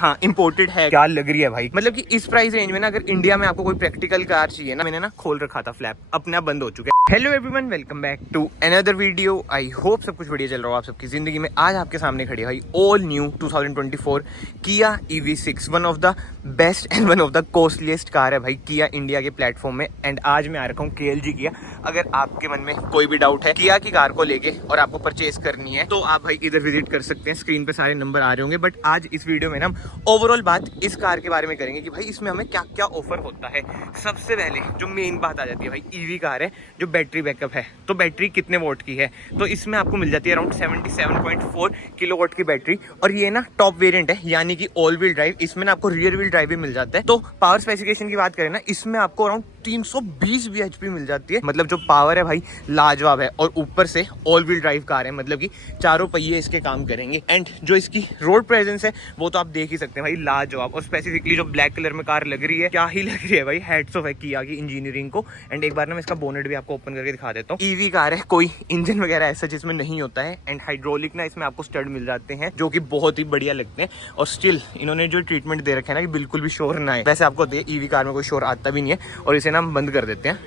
हाँ इम्पोर्टेड है। क्या लग रही है भाई, मतलब कि इस प्राइस रेंज में ना अगर इंडिया में आपको कोई प्रैक्टिकल कार चाहिए ना, मैंने ना खोल रखा था फ्लैप, अपने आप बंद हो चुके हैं। Hello everyone, welcome back to another video. I hope सब कुछ बढ़िया चल रहा हो आप सबकी जिंदगी में। आज आपके सामने खड़ी है भाई ऑल न्यू 2024 किया EV6, one of the best and one of the costliest car है भाई किया इंडिया के प्लेटफॉर्म में। एंड आज मैं आ रखा हूँ KLG किया। अगर आपके मन में कोई भी डाउट है किया की कार को लेके और आपको परचेज करनी है तो आप भाई इधर विजिट कर सकते हैं। स्क्रीन पे सारे नंबर आ रहे होंगे। बट आज इस वीडियो में ना ओवरऑल बात इस कार के बारे में करेंगे कि भाई इसमें हमें क्या क्या ऑफर होता है। सबसे पहले जो मेन बात आ जाती है भाई, ईवी कार है, जो बैटरी बैकअप है, तो बैटरी कितने वोट की है, तो इसमें आपको मिल जाती है अराउंड 77.4 किलोवाट की बैटरी। और ये ना टॉप वेरिएंट है, यानी कि ऑल व्हील ड्राइव। इसमें ना आपको रियर व्हील ड्राइव भी मिल जाता है। तो पावर स्पेसिफिकेशन की बात करें ना, इसमें आपको अराउंड 320 bhp मिल जाती है। मतलब जो पावर है भाई लाजवाब है। और ऊपर से ऑल व्हील ड्राइव कार है, मतलब कि चारों पहिए इसके काम करेंगे। एंड जो इसकी रोड प्रेजेंस है वो तो आप देख ही सकते हैं भाई, लाजवाब। और स्पेसिफिकली जो ब्लैक कलर में कार लग रही है, क्या ही लग रही है भाई, हेड्स ऑफ है किया की इंजीनियरिंग को। एंड एक बार ना मैं इसका बोनेट भी आपको ओपन करके दिखा देता हूँ। ईवी कार है, कोई इंजन वगैरह ऐसा जिसमें नहीं होता है। एंड हाइड्रोलिक ना इसमें आपको स्टड मिल जाते हैं जो कि बहुत ही बढ़िया लगते हैं। और स्टिल इन्होंने जो ट्रीटमेंट दे रखे है ना कि बिल्कुल भी शोर ना है। वैसे आपको ईवी कार में कोई शोर आता भी नहीं है। और इसे ना हम बंद कर देते हैं,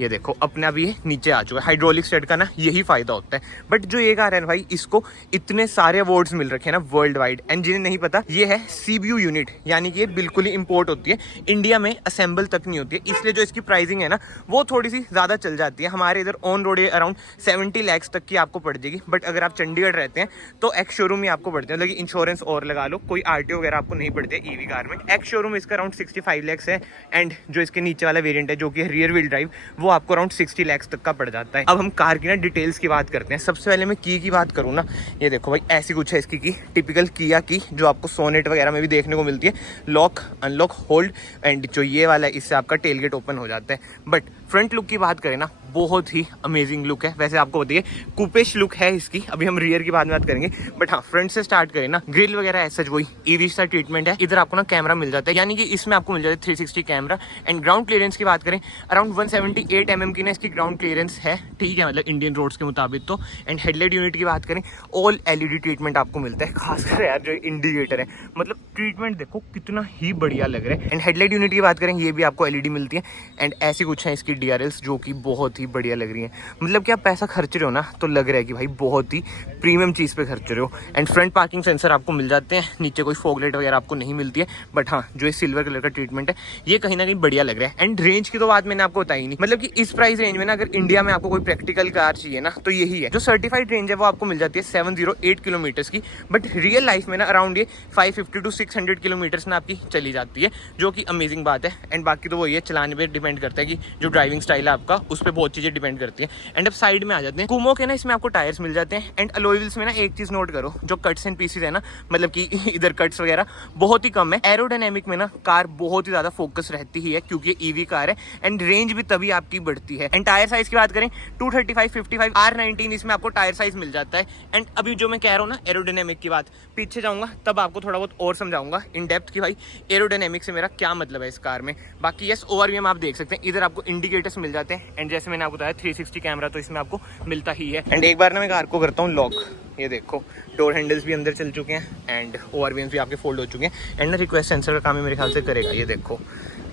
ये देखो अपने आप ये नीचे आ चुका है। हाइड्रोलिक स्टड का ना यही फायदा होता है। बट जो ये कार है भाई, इसको इतने सारे अवार्ड्स मिल रखे हैं ना वर्ल्ड वाइड। एंड जिन्हें नहीं पता, ये है CBU यूनिट, यानी कि ये बिल्कुल ही इंपोर्ट होती है, इंडिया में असेंबल तक नहीं होती है। इसलिए जो इसकी प्राइसिंग है ना वो थोड़ी सी ज्यादा चल जाती है। हमारे इधर ऑन रोड अराउंड 70 lakhs तक की आपको पड़ जाएगी। बट अगर आप चंडीगढ़ रहते हैं तो एक्स शोरूम ही आपको पड़ते हैं, मतलब इंश्योरेंस और लगा लो, कोई RTO वगैरह आपको नहीं पड़ते ईवी कार में। एक्स शोरूम इसका अराउंड 65 lakhs है। एंड जो इसके नीचे वाला वेरियंट है जो कि रियर व्हील ड्राइव, वो आपको अराउंड 60 lakhs तक का पड़ जाता है। अब हम कार की ना डिटेल्स की बात करते हैं। सबसे पहले मैं की बात करूँ ना, ये देखो भाई ऐसी कुछ है इसकी की, टिपिकल किया की जो आपको सोनेट वगैरह में भी देखने को मिलती है। Lock, unlock, hold. एंड जो ये वाला है इससे आपका टेलगेट ओपन हो जाता है। बट फ्रंट लुक की बात करें ना, बहुत ही अमेजिंग लुक है। वैसे आपको बताइए कुपेश लुक है इसकी। अभी हम रियर की बाद में बात करेंगे। बट हाँ, फ्रंट से स्टार्ट करें ना, ग्रिल वगैरह ऐसा वही ईवी सा ट्रीटमेंट है। इधर आपको ना कैमरा मिल जाता है, यानी कि इसमें आपको मिल जाता है 360 कैमरा। एंड ग्राउंड क्लियरेंस की बात करें, अराउंड 178 mm की ना इसकी ग्राउंड क्लियरेंस है, ठीक है, मतलब इंडियन रोड्स के मुताबिक तो। एंड हेडलाइट यूनिट की बात करें, ऑल LED ट्रीटमेंट आपको मिलता है। खासकर यार जो इंडिकेटर है, मतलब ट्रीटमेंट देखो कितना ही बढ़िया लग रहा है। एंड हेडलाइट यूनिट की बात करें, ये भी आपको LED मिलती है। एंड ऐसी कुछ है इसकी DRLs जो कि बहुत ही बढ़िया लग रही है। मतलब कि आप पैसा खर्च रहे हो ना तो लग रहा है कि भाई बहुत ही प्रीमियम चीज़ पे खर्च रहे हो। एंड फ्रंट पार्किंग सेंसर आपको मिल जाते हैं। नीचे कोई फॉगलाइट वगैरह आपको नहीं मिलती है। बट हाँ, जो ये सिल्वर कलर का ट्रीटमेंट है ये कहीं ना कहीं बढ़िया लग रहा है। एंड रेंज की तो बात मैंने आपको बताई नहीं, मतलब कि इस प्राइस रेंज में ना अगर इंडिया में आपको कोई प्रैक्टिकल कार चाहिए ना तो यही है। जो सर्टिफाइड रेंज है वो आपको मिल जाती है 708 किलोमीटर्स की। बट रियल लाइफ में ना अराउंड ये 550 to 600 किलोमीटर्स ना आपकी चली जाती है, जो कि अमेजिंग बात है। एंड बाकी तो वही है, चलाने पे डिपेंड करता है कि जो ड्राइविंग स्टाइल है आपका, उस पर बहुत चीजें डिपेंड करती है। एंड अब साइड में आ जाते हैं, कुमो के ना इसमें आपको टायर्स मिल जाते हैं। एंड अलॉय व्हील्स में ना एक चीज नोट करो, जो कट्स एंड पीसेस है ना, मतलब कि इधर कट्स वगैरह बहुत ही कम है। एरोडायनेमिक में ना कार बहुत ही ज्यादा फोकस रहती ही है, क्योंकि ये ईवी कार है। एंड रेंज भी तभी आपकी बढ़ती है। एंड टायर साइज की बात करें, 235, 55, R19 इसमें आपको टायर साइज मिल जाता है। एंड अभी जो मैं कह रहा हूँ ना एरोडायनेमिक की बात, पीछे जाऊंगा तब आपको थोड़ा बहुत और समझाऊंगा इन डेप्थ की भाई एरोडायनेमिक से मेरा क्या मतलब है इस कार में। बाकी यस, ओवरव्यू आप देख सकते हैं, इधर आपको इंडिकेटर्स मिल जाते हैं। एंड जैसे मैंने आपको बताया 360 कैमरा तो इसमें आपको मिलता ही है। एंड एक बार ना मैं कार को करता हूँ लॉक, ये देखो डोर हैंडल्स भी अंदर चल चुके हैं। एंड ओवरव्यूज भी आपके फोल्ड हो चुके हैं। एंड ना रिक्वेस्ट सेंसर का काम है मेरे ख्याल से करेगा, ये देखो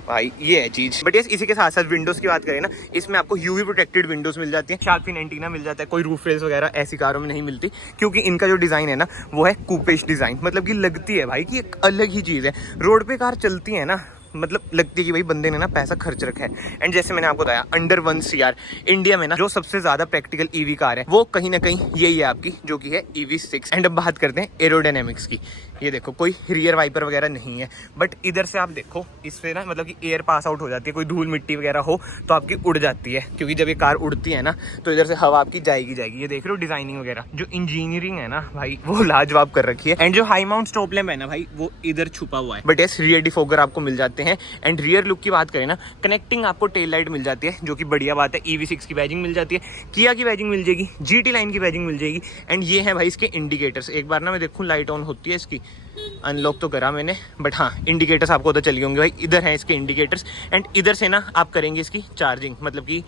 भाई ये है चीज। बट यस, इसी के साथ साथ विंडोज की बात करें ना, इसमें आपको UV प्रोटेक्टेड विंडोज मिल जाती है, शार्क फिन एंटीना मिल जाता है। कोई रूफ रेल्स वगैरह ऐसी कारों में नहीं मिलती, क्योंकि इनका जो डिजाइन है ना वो है कूपेश डिजाइन। मतलब कि लगती है भाई कि एक अलग ही चीज है। रोड पे कार चलती है ना, मतलब लगती है कि भाई बंदे ने ना पैसा खर्च रखा है। एंड जैसे मैंने आपको बताया, अंडर 1 CR इंडिया में ना जो सबसे ज्यादा प्रैक्टिकल ईवी कार है वो कहीं ना कहीं यही है आपकी, जो कि है EV6। एंड अब बात करते हैं एरोडायनेमिक्स की। ये देखो कोई रियर वाइपर वगैरह नहीं है। बट इधर से आप देखो, इससे ना मतलब कि एयर पास आउट हो जाती है। कोई धूल मिट्टी वगैरह हो तो आपकी उड़ जाती है, क्योंकि जब ये कार उड़ती है ना तो इधर से हवा आपकी जाएगी। ये देख रहे हो डिजाइनिंग वगैरह, जो इंजीनियरिंग है ना भाई वो लाजवाब कर रखी है। एंड जो हाई माउंट स्टॉप लैम्प है ना भाई, वो इधर छुपा हुआ है। बट यस, रियर डिफोगर आपको मिल जाते हैं। एंड रियर लुक की बात करें ना, कनेक्टिंग आपको टेल लाइट मिल जाती है, जो कि बढ़िया बात है। EV6 की बैजिंग मिल जाती है, किया की बैजिंग मिल जाएगी, GT लाइन की बैजिंग मिल जाएगी। एंड ये है भाई इसके इंडिकेटर्स। एक बार ना मैं देखूँ लाइट ऑन होती है इसकी, अनलॉक तो करा मैंने, बट हाँ इंडिकेटर्स आपको उधर चली होंगे भाई। इधर है इसके इंडिकेटर्स। एंड इधर से ना आप करेंगे इसकी चार्जिंग, मतलब कि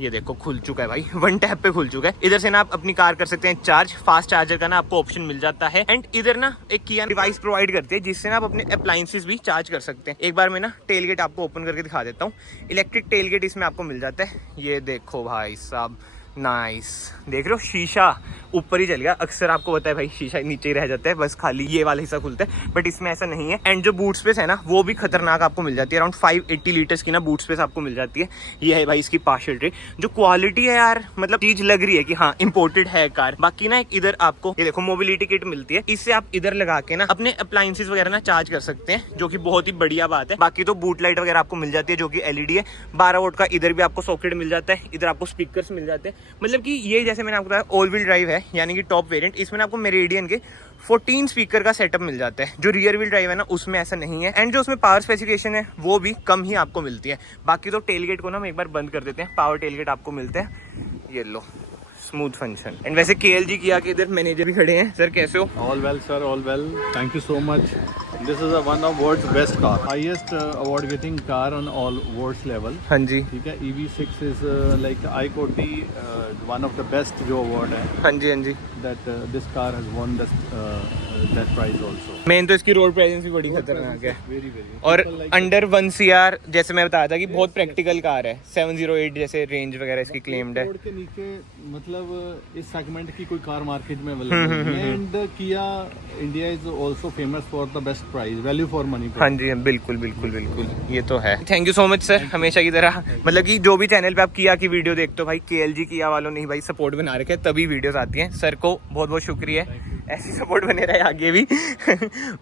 ये देखो खुल चुका है भाई, वन टैप पे खुल चुका है। इधर से ना आप अपनी कार कर सकते हैं चार्ज, फास्ट चार्जर का ना आपको ऑप्शन मिल जाता है। एंड इधर ना एक किया डिवाइस प्रोवाइड करते हैं जिससे ना आप अपने अप्लायंसेस भी चार्ज कर सकते हैं। एक बार मैं ना टेल गेट आपको ओपन करके दिखा देता हूँ। इलेक्ट्रिक टेल गेट इसमें आपको मिल जाता है। ये देखो भाई साहब, नाइस, देख रहे हो शीशा ऊपर ही चल गया। अक्सर आपको पता है भाई शीशा नीचे ही रह जाता है, बस खाली ये वाला हिस्सा खुलता है, बट इसमें ऐसा नहीं है। एंड जो बूट स्पेस है ना वो भी खतरनाक आपको मिल जाती है। अराउंड 580 लीटर्स की ना बूट स्पेस आपको मिल जाती है। ये है भाई इसकी पार्शियल ट्रे। जो क्वालिटी है यार, मतलब चीज लग रही है कि हाँ इंपोर्टेड है कार। बाकी ना एक इधर आपको ये देखो मोबिलिटी किट मिलती है, इससे आप इधर लगा के ना अपने अप्लायंसेस वगैरह ना चार्ज कर सकते हैं, जो कि बहुत ही बढ़िया बात है। बाकी तो बूट लाइट वगैरह आपको मिल जाती है जो कि एलईडी है। 12 वोल्ट का इधर भी आपको सॉकेट मिल जाता है, इधर आपको स्पीकर्स मिल जाते हैं। मतलब कि ये जैसे मैंने आपको बताया ऑल व्हील ड्राइव है, यानी कि टॉप वेरिएंट। इसमें आपको मेरिडियन के 14 स्पीकर का सेटअप मिल जाता है। जो रियर व्हील ड्राइव है ना उसमें ऐसा नहीं है। एंड जो उसमें पावर स्पेसिफिकेशन है वो भी कम ही आपको मिलती है। बाकी तो टेलगेट को ना हम एक बार बंद कर देते हैं। पावर टेलगेट आपको मिलते हैं, ये लो, स्मूथ फंक्शन। एंड वैसे KLG किया के इधर मैनेजर भी खड़े हैं। सर कैसे हो? All well sir, all well, thank you so much. This is one of world's best car, highest award getting car on all world's level. हाँ जी, ठीक है, EV6 is like ICOTY one of the best जो award है। हाँ जी, हाँ जी। That this car has won that prize also. Main तो इसकी रोड प्रेजेंस भी बड़ी खतरनाक है। वेरी वेरी, और अंडर 1 CR जैसे मैं बताया था कि बहुत प्रैक्टिकल कार है। 708 जैसे रेंज वगैरह इसकी क्लेम्ड है। रोड के नीचे मतलब इस सेगमेंट की कोई कार मार्केट में अवेलेबल नहीं है। एंड किया India is also famous for the best price, value for money. हाँ जी, बिल्कुल बिल्कुल बिल्कुल, ये तो है। Thank you so much sir, हमेशा की तरह। मतलब कि जो भी चैनल पे आप किया की वीडियो देखते हो भाई, KLG किया वालों ने ही भाई सपोर्ट बना रखे, तभी वीडियोस आती हैं। सर को बहुत बहुत शुक्रिया, ऐसी सपोर्ट बने रहे आगे भी।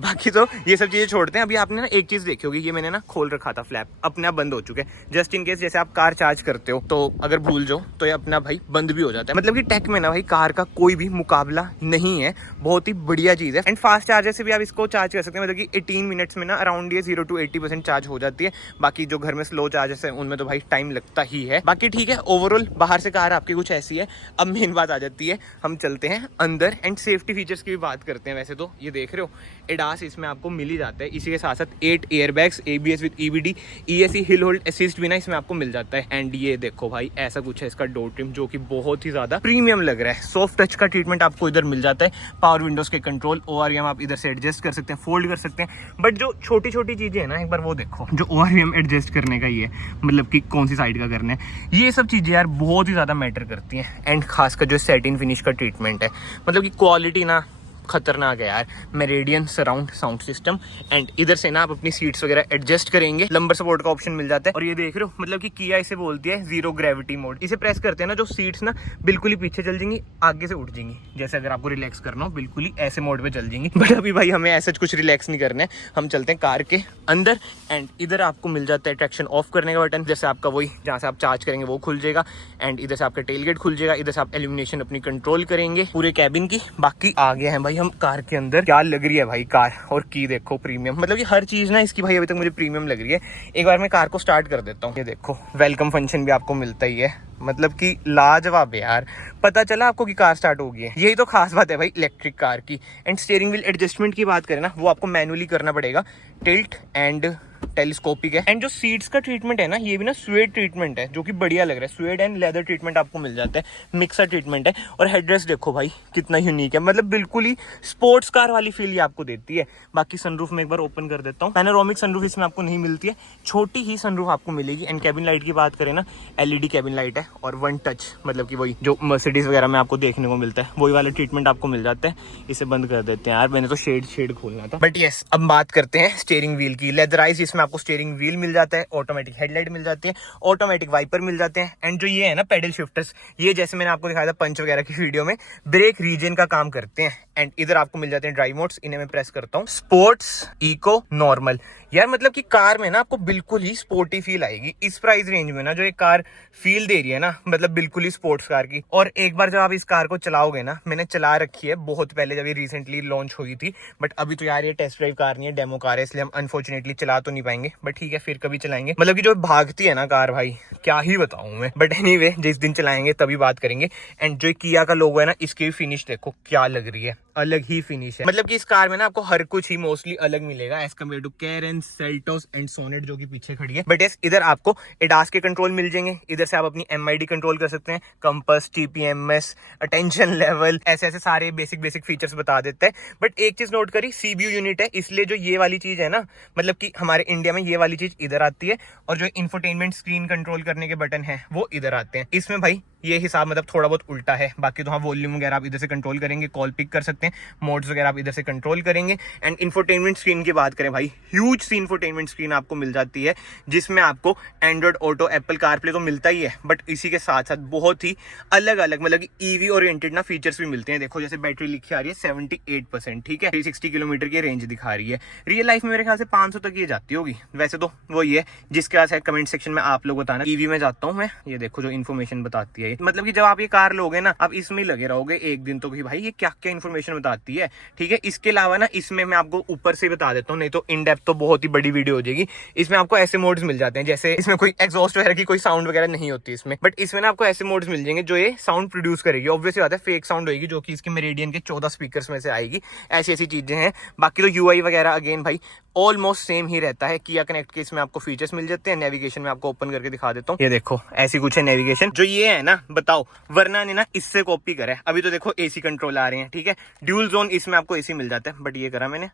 बाकी तो ये सब चीजें छोड़ते हैं। अभी आपने ना एक चीज देखी होगी, ये मैंने ना खोल रखा था, फ्लैप अपने आप बंद हो चुके हैं। जस्ट इन केस जैसे आप कार चार्ज करते हो तो अगर भूल जाओ तो ये अपना भाई बंद भी हो जाता है। मतलब कि टेक में ना भाई कार का कोई भी मुकाबला नहीं है, बहुत ही बढ़िया चीज है। एंड फास्ट चार्जर से भी आप इसको चार्ज कर सकते हैं। मतलब कि 18 मिनट्स में ना अराउंड ये 0 to 80% चार्ज हो जाती है। बाकी जो घर में स्लो चार्जर्स है उनमें तो भाई टाइम लगता ही है। बाकी ठीक है, ओवरऑल बाहर से कार आपकी कुछ ऐसी है। अब मेन बात आ जाती है, हम चलते हैं अंदर एंड सेफ्टी फीचर्स की भी बात करते हैं। वैसे तो ये देख रहे हो एडास इसमें आपको मिल ही जाता है। इसी के साथ साथ 8 airbags, ABS with EBD, ESC hill hold assist भी ना इसमें आपको मिल जाता है। एंड ये देखो भाई ऐसा कुछ है इसका डोर ट्रिम, जो कि बहुत ही ज्यादा प्रीमियम लग रहा है। सॉफ्ट टच का ट्रीटमेंट आपको इधर मिल जाता है। पावर विंडोज के कंट्रोल, ORVM आप इधर से एडजस्ट कर सकते हैं, फोल्ड कर सकते हैं। बट जो छोटी छोटी चीजें है ना, एक बार वो देखो, जो ORVM एडजस्ट करने का ही है, मतलब कि कौन सी साइड का करना है, ये सब चीजें यार बहुत ही ज्यादा मैटर करती हैं। एंड खासकर जो सैटिन फिनिश का ट्रीटमेंट है, मतलब कि क्वालिटी ना खतरनाक है यार। Meridian surround sound system. And इधर से ना आप अपनी सीट्स वगैरह एडजस्ट करेंगे, लंबर सपोर्ट का ऑप्शन मिल जाता है। और ये देख रहे हो, मतलब कि किया इसे बोलती है जीरो ग्रेविटी मोड। इसे प्रेस करते हैं ना, जो सीट्स ना बिल्कुल ही पीछे चल जाएंगी, आगे से उठ जाएंगी। जैसे अगर आपको रिलैक्स करना हो, बिल्कुल ही ऐसे मोड पे चल जाएंगी। बट अभी भाई हमें ऐसा कुछ रिलैक्स नहीं करना है, हम चलते हैं कार के अंदर। एंड इधर आपको मिल जाता है ट्रैक्शन ऑफ करने का बटन, जैसे आपका वही जहाँ से आप चार्ज करेंगे वो खुल जाएगा। एंड इधर से आपका टेलगेट खुल जाएगा, इधर से आप इल्यूमिनेशन अपनी कंट्रोल करेंगे पूरे कैबिन की। बाकी आ गया है भाई हम कार के अंदर। क्या लग रही है भाई कार, और की देखो प्रीमियम, मतलब कि हर चीज ना इसकी भाई अभी तक मुझे प्रीमियम लग रही है। एक बार मैं कार को स्टार्ट कर देता हूँ। ये देखो वेलकम फंक्शन भी आपको मिलता ही है, मतलब कि लाजवाब है यार। पता चला आपको कि कार स्टार्ट हो गई है, यही तो खास बात है भाई इलेक्ट्रिक कार की। एंड स्टीयरिंग व्हील एडजस्टमेंट की बात करें ना, वो आपको मैनुअली करना पड़ेगा, टिल्ट एंड टेलीस्कोपिक है। एंड जो सीट्स का ट्रीटमेंट है ना, ये भी ना स्वेड ट्रीटमेंट है, जो कि बढ़िया लग रहा है। स्वेड एंड लेदर ट्रीटमेंट आपको मिल जाता है, मिक्सर ट्रीटमेंट है। और हेडरेस्ट देखो भाई कितना यूनिक है, मतलब बिल्कुल ही स्पोर्ट्स कार वाली फील ये आपको देती है। बाकी सनरूफ में एक बार ओपन कर देता हूँ। पैनोरामिक सनरूफ इसमें आपको नहीं मिलती है, छोटी ही सनरूफ आपको मिलेगी। एंड कैबिन लाइट की बात करें ना, LED कैबिन लाइट है और वन टच, मतलब कि वही जो मर्सिडीज वगैरह में आपको देखने को मिलता है, वही वाला ट्रीटमेंट आपको मिल जाता है। इसे बंद कर देते हैं यार, मैंने तो शेड खोलना था। बट यस, अब बात करते हैं स्टीयरिंग व्हील की। लेदराइज इसमें आपको स्टीयरिंग व्हील मिल जाता है, ऑटोमेटिक हेडलाइट मिल जाती है, ऑटोमेटिक वाइपर मिल जाते हैं। एंड जो ये है ना पेडल शिफ्टर्स, ये जैसे मैंने आपको दिखाया था पंच वगैरह की वीडियो में, ब्रेक रीजन का काम करते हैं। एंड इधर आपको मिल जाते हैं ड्राइव मोड्स, इन्हें मैं प्रेस करता हूँ, स्पोर्ट्स, इको, नॉर्मल। यार मतलब कि कार में ना आपको बिल्कुल ही स्पोर्टी फील आएगी इस प्राइस रेंज में ना। जो एक कार फील दे रही है ना, मतलब बिल्कुल ही स्पोर्ट्स कार की। और एक बार जब आप इस कार को चलाओगे ना, मैंने चला रखी है बहुत पहले जब ये रिसेंटली लॉन्च हुई थी, बट अभी तो यार ये टेस्ट ड्राइव कार नहीं है, डेमो कार है, इसलिए हम अनफॉर्चुनेटली चला तो नहीं पाएंगे। बट ठीक है, फिर कभी चलाएंगे। मतलब कि जो भागती है ना कार भाई, क्या ही बताऊं मैं। बट एनीवे, जिस दिन चलाएंगे तभी बात करेंगे। एंड जो किया का लोगो है ना, इसकी भी फिनिश देखो क्या लग रही है, अलग ही फिनिश है। मतलब कि इस कार में ना आपको हर कुछ ही मोस्टली अलग मिलेगा as compared to Carens, Seltos and Sonet जो कि पीछे खड़ी है। बट यस, इधर आपको एडास के कंट्रोल मिल जाएंगे, इधर से आप अपनी MID कंट्रोल कर सकते हैं, कंपास, TPMS, अटेंशन लेवल, ऐसे ऐसे सारे बेसिक फीचर्स बता देता है। बट एक चीज नोट करी, CPU यूनिट है, इसलिए जो ये वाली चीज है ना, मतलब कि हमारे इंडिया में ये वाली चीज इधर आती है और जो इंफोटेनमेंट स्क्रीन कंट्रोल करने के बटन है वो इधर आते हैं। इसमें भाई ये हिसाब मतलब थोड़ा बहुत उल्टा है। बाकी तो हाँ, वॉल्यूम वगैरह आप इधर से कंट्रोल करेंगे, कॉल पिक कर सकते हैं, मोड्स वगैरह आप इधर से कंट्रोल करेंगे। एंड इंफोटेनमेंट स्क्रीन की बात करें भाई, ह्यूज सी इंफोटेनमेंट स्क्रीन आपको मिल जाती है, जिसमें आपको एंड्रॉइड ऑटो, एप्पल कारप्ले तो मिलता ही है, बट इसी के साथ साथ बहुत ही अलग अलग मतलब कि EV ओरिएंटेड ना फीचर्स भी मिलते हैं। देखो जैसे बैटरी लिखी आ रही है 78%, ठीक है, 360 किलोमीटर की रेंज दिखा रही है। रियल लाइफ में मेरे ख्याल से 500 तक ये जाती होगी। वैसे तो वो ये है, जिसके पास है कमेंट सेक्शन में आप लोग बताना। EV में जाता हूँ मैं, ये देखो जो इन्फॉर्मेशन बताती है, मतलब कि जब आप ये कार लोगे ना, आप इसमें ही लगे रहोगे एक दिन तो, कि भाई ये क्या क्या इन्फॉर्मेशन बताती है, ठीक है। इसके अलावा ना इसमें मैं आपको ऊपर से बता देता हूँ, नहीं तो इन डेप्थ तो बहुत ही बड़ी वीडियो हो जाएगी। इसमें आपको ऐसे मोड्स मिल जाते हैं, जैसे इसमें कोई एग्जॉस्ट वगैरह की कोई साउंड वगैरह नहीं होती इसमें, बट इसमें ना आपको ऐसे मोड्स मिल जाएंगे जो ये साउंड प्रोड्यूस करेगी। ऑब्वियसली बात है, फेक साउंड होगी जो कि इसके मेरिडियन के 14 स्पीकर्स में से आएगी। ऐसी ऐसी चीजें हैं। बाकी तो UI वगैरह अगेन भाई ऑलमोस्ट सेम ही रहता है। किया कनेक्ट के इसमें आपको फीचर्स मिल जाते हैं। नेविगेशन में आपको ओपन करके दिखा देता हूँ, ये देखो ऐसी कुछ है नेविगेशन। जो ये है ना, बताओ वरना ने ना इससे कॉपी करा है। अभी तो देखो AC कंट्रोल आ रहे हैं, ठीक है, ड्यूल जोन इसमें आपको AC मिल जाता है, बट ये करा मैंने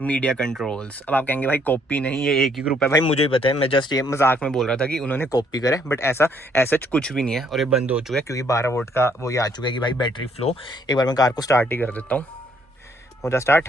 मीडिया कंट्रोल्स। अब आप कहेंगे भाई कॉपी नहीं, ये एक ही ग्रुप है। भाई मुझे ही पता है, मैं जस्ट ये मजाक में बोल रहा था कि उन्होंने कॉपी करा है, बट ऐसा कुछ भी नहीं है। और ये बंद हो चुका है क्योंकि 12 वोल्ट का वो ये आ चुका है कि भाई बैटरी फ्लो। एक बार मैं कार को स्टार्ट ही कर देता हूँ, हो जा start.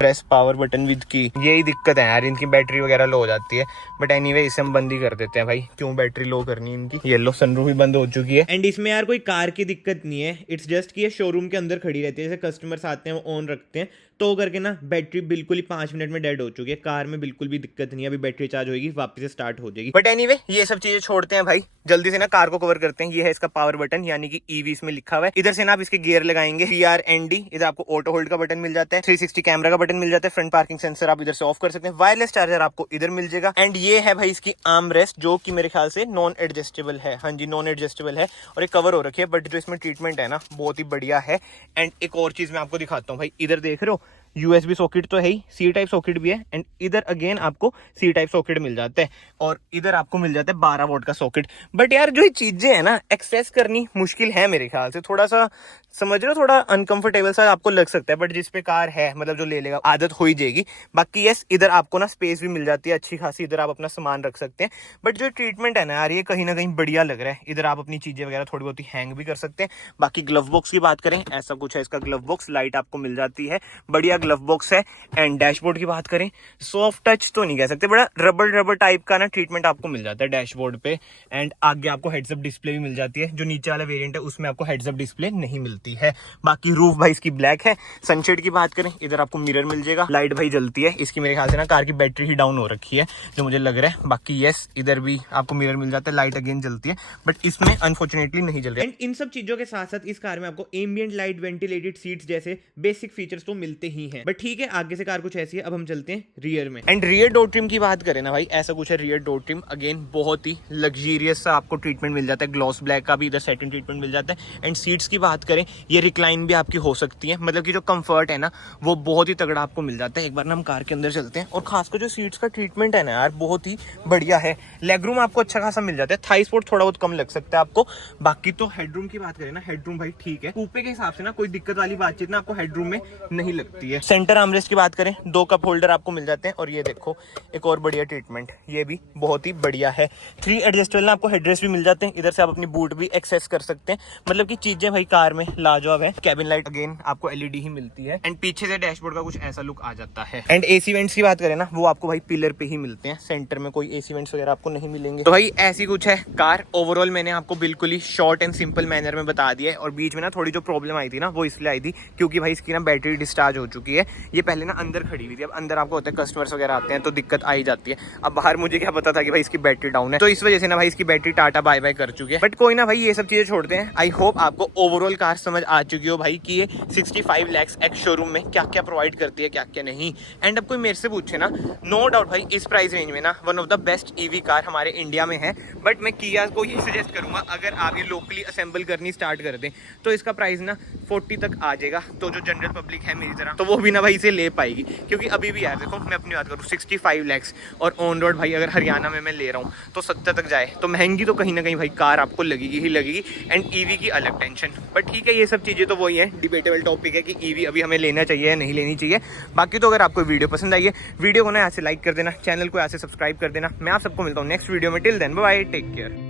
Press power button with की, यही दिक्कत है यार, इनकी बैटरी वगैरह लो हो जाती है। बट एनीवे इसे हम बंद ही कर देते हैं भाई, क्यों बैटरी लो करनी इनकी। ये लो, सनरूफ भी बंद हो चुकी है। एंड इसमें यार कोई कार की दिक्कत नहीं है, इट्स जस्ट कि ये शोरूम के अंदर खड़ी रहती है। जैसे कस्टमर्स आते हैं वो ऑन रखते हैं तो करके ना बैटरी बिल्कुल ही 5 मिनट में डेड हो चुकी है। कार में बिल्कुल भी दिक्कत नहीं है, अभी बैटरी चार्ज होगी वापस से स्टार्ट हो जाएगी। बट एनीवे ये सब चीजें छोड़ते हैं भाई, जल्दी से ना कार को कवर करते हैं। ये है इसका पावर बटन, यानी कि EV इसमें लिखा हुआ है। इधर से ना आप इसके गियर लगाएंगे, PRND। इधर आपको ऑटो होल्ड का बटन मिल जाता है, 360 कैमरा का बटन मिल जाता है, फ्रंट पार्किंग सेंसर आप इधर से ऑफ कर सकते हैं, वायरलेस चार्जर आपको इधर मिल जाएगा। एंड ये है भाई इसकी आर्म रेस्ट, जो कि मेरे ख्याल से नॉन एडजस्टेबल है। हाँ जी, नॉन एडजस्टेबल है और एक कवर हो रखी है, बट जो इसमें ट्रीटमेंट है ना बहुत ही बढ़िया है। एंड एक और चीज मैं आपको दिखाता हूँ भाई, इधर देख रहे हो USB सॉकेट तो है ही, C टाइप सॉकेट भी है। एंड इधर अगेन आपको C टाइप सॉकेट मिल जाता है और इधर आपको मिल जाता है 12 वोल्ट का सॉकेट। बट यार जो ये चीजें है ना एक्सेस करनी मुश्किल है मेरे ख्याल से, थोड़ा सा समझ रहे हो, थोड़ा अनकंफर्टेबल सा आपको लग सकता है। बट जिस पे कार है मतलब जो ले लेगा आदत हो ही जाएगी। बाकी यस, इधर आपको ना स्पेस भी मिल जाती है अच्छी खासी, इधर आप अपना सामान रख सकते हैं। बट जो ट्रीटमेंट है ना यार, ये कहीं ना कहीं बढ़िया लग रहा है। इधर आप अपनी चीजें वगैरह थोड़ी बहुत हैंग भी कर सकते हैं। बाकी ग्लव बॉक्स की बात करें, ऐसा कुछ है इसका ग्लव बॉक्स, लाइट आपको मिल जाती है, बढ़िया ग्लव बॉक्स है। एंड डैशबोर्ड की बात करें, सॉफ्ट टच तो नहीं कह सकते, बड़ा रबर टाइप का ना ट्रीटमेंट आपको मिल जाता है डैशबोर्ड पे। एंड आगे आपको हेड्स अप डिस्प्ले भी मिल जाती है, जो नीचे वाला वेरिएंट है उसमें आपको हेड्स अप डिस्प्ले नहीं मिलती है। बाकी रूफ भाई इसकी ब्लैक है। सनशेड की बात करें, इधर आपको मिरर मिल जाएगा, लाइट भाई जलती है। इसकी मेरे ख्याल से ना कार की बैटरी ही डाउन हो रखी है जो मुझे लग रहा है। बाकी यस, इधर भी आपको मिरर मिल जाता है, लाइट अगेन जलती है, बट इसमें अनफॉर्चुनेटली नहीं जल रहा है। इन सब चीजों के साथ साथ इस कार में आपको एम्बिएंट लाइट, वेंटिलेटेड सीट्स जैसे बेसिक फीचर्स तो मिलते ही हैं। बट ठीक है, आगे से कार कुछ ऐसी है। अब हम चलते हैं रियर में। एंड रियर डोर ट्रिम की बात करें ना भाई, ऐसा कुछ है रियर डोर ट्रिम, अगेन बहुत ही लग्जरियस सा आपको ट्रीटमेंट मिल जाता है। ग्लॉस ब्लैक का भी इधर सैटिन ट्रीटमेंट मिल जाता है। एंड सीट्स की बात करें, ये रिक्लाइन भी आपकी हो सकती है, मतलब कि जो कंफर्ट है ना वो बहुत ही तगड़ा आपको मिल जाता है। एक बार ना हम कार के अंदर चलते हैं, और खासकर जो सीट्स का ट्रीटमेंट है ना यार बहुत ही बढ़िया है। लेग रूम आपको अच्छा खासा मिल जाता है, थाई स्पोर्ट थोड़ा बहुत कम लग सकता है आपको। बाकी तो हेडरूम की बात करें ना, हेडरूम भाई ठीक है, कूपे के हिसाब से ना कोई दिक्कत वाली बातचीत ना आपको हेडरूम में नहीं लगती है। सेंटर आर्मरेस्ट की बात करें, 2 कप होल्डर आपको मिल जाते हैं। और ये देखो एक और बढ़िया ट्रीटमेंट, ये भी बहुत ही बढ़िया है। 3 एडजस्टेबल ना आपको हेडरेस्ट भी मिल जाते हैं, इधर से आप अपनी बूट भी एक्सेस कर सकते हैं। मतलब कि चीजें भाई कार में लाजवाब है। कैबिन लाइट अगेन आपको LED ही मिलती है। एंड पीछे से डैशबोर्ड का कुछ ऐसा लुक आ जाता है। एंड AC वेंट्स की बात करें ना, वो आपको भाई पिलर पे ही मिलते हैं, सेंटर में कोई AC वेंट्स वगैरह आपको नहीं मिलेंगे। तो भाई ऐसी कुछ है कार। ओवरऑल मैंने आपको बिल्कुल ही शॉर्ट एंड सिंपल मैनर में बता दिया है। और बीच में ना थोड़ी जो प्रॉब्लम आई थी ना, वो इसलिए आई थी क्योंकि भाई इसकी ना बैटरी डिस्चार्ज हो चुकी है। ये पहले ना अंदर खड़ी हुई थी, अब अंदर आपको होता है कस्टमर्स वगैरह आते हैं तो दिक्कत आ ही जाती है। अब बाहर मुझे क्या पता था कि भाई इसकी बैटरी डाउन है, तो इस वजह से ना भाई इसकी बैटरी टाटा बाय बाय कर चुकी है। बट कोई ना भाई, ये सब चीजें छोड़ते हैं। आई होप आपको ओवरऑल कार समझ आ चुकी हो भाई कि ये 65 lakhs एक्स शोरूम में क्या क्या प्रोवाइड करती है, क्या क्या नहीं। एंड अब कोई मेरे से पूछे ना, नो डाउट भाई इस प्राइस रेंज में ना one of the best EV car हमारे इंडिया में है। बट मैं किया को ये सजेस्ट करूंगा, अगर आप ये लोकली असेंबल करनी स्टार्ट कर दें तो इसका प्राइस ना 40 तक आ जाएगा। तो जो जनरल पब्लिक है मेरी तरह, तो वो भी ना भाई इसे ले पाएगी, क्योंकि अभी भी यार देखो मैं अपनी बात करूँ 65 lakhs और ऑन रोड भाई अगर हरियाणा में मैं ले रहा हूँ तो 70 तक जाए तो महंगी तो कहीं ना कहीं भाई कार आपको लगेगी ही लगेगी। एंड ईवी की अलग टेंशन। बट ठीक है, ये सब चीज़ें तो वही है, डिबेटेबल टॉपिक है कि ईवी अभी हमें लेना चाहिए या नहीं लेनी चाहिए। बाकी तो अगर आपको वीडियो पसंद आई है, वीडियो को ना यहाँ से लाइक कर देना, चैनल को यहाँ से सब्सक्राइब कर देना। मैं आप सबको मिलता हूँ नेक्स्ट वीडियो में। Till then bye, take care.